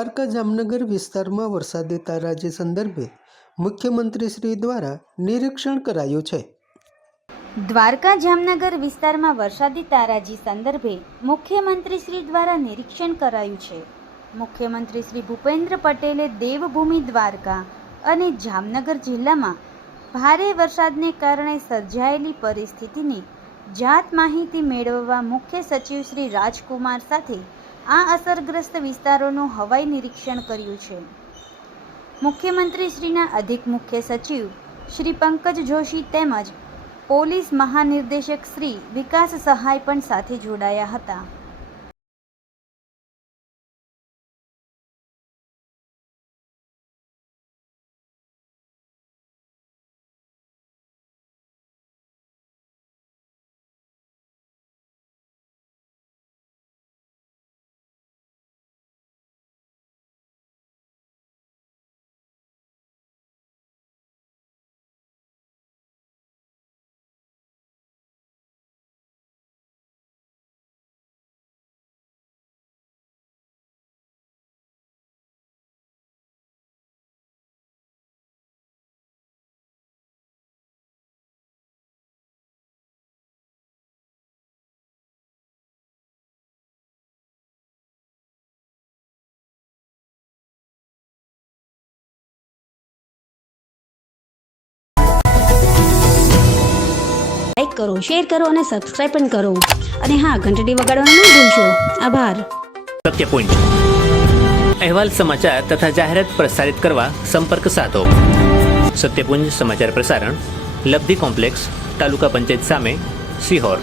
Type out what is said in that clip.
દ્વારકા જામનગર વિસ્તારમાં વરસાદી તારાજી સંદર્ભે મુખ્યમંત્રીશ્રી દ્વારા નિરીક્ષણ કરાયું છે। દ્વારકા જામનગર વિસ્તારમાં વરસાદી તારાજી સંદર્ભે મુખ્યમંત્રીશ્રી દ્વારા નિરીક્ષણ કરાયું છે। મુખ્યમંત્રી શ્રી ભૂપેન્દ્ર પટેલે દેવભૂમિ દ્વારકા અને જામનગર જિલ્લામાં ભારે વરસાદને કારણે સર્જાયેલી પરિસ્થિતિની જાત માહિતી મેળવવા મુખ્ય સચિવ શ્રી રાજકુમાર સાથે આ અસરગ્રસ્ત વિસ્તારોનું હવાઈ નિરીક્ષણ કર્યું છે। મુખ્યમંત્રીશ્રીના અધિક મુખ્ય સચિવ શ્રી પંકજ જોશી તેમજ પોલીસ મહાનિર્દેશક શ્રી વિકાસ સહાય પણ સાથે જોડાયા હતા। લાઈક કરો, શેર કરો અને સબસ્ક્રાઇબ પણ કરો અને હા, ઘંટડી વગાડવાનું ન ભૂલશો। આભાર। સત્યપુંજ અહેવાલ, સમાચાર તથા જાહેરાત પ્રસારિત કરવા સંપર્ક સાધો। સત્યપુંજ સમાચાર પ્રસારણ, લબ્ધિ કોમ્પ્લેક્સ, તાલુકા પંચાયત સામે, સિહોર।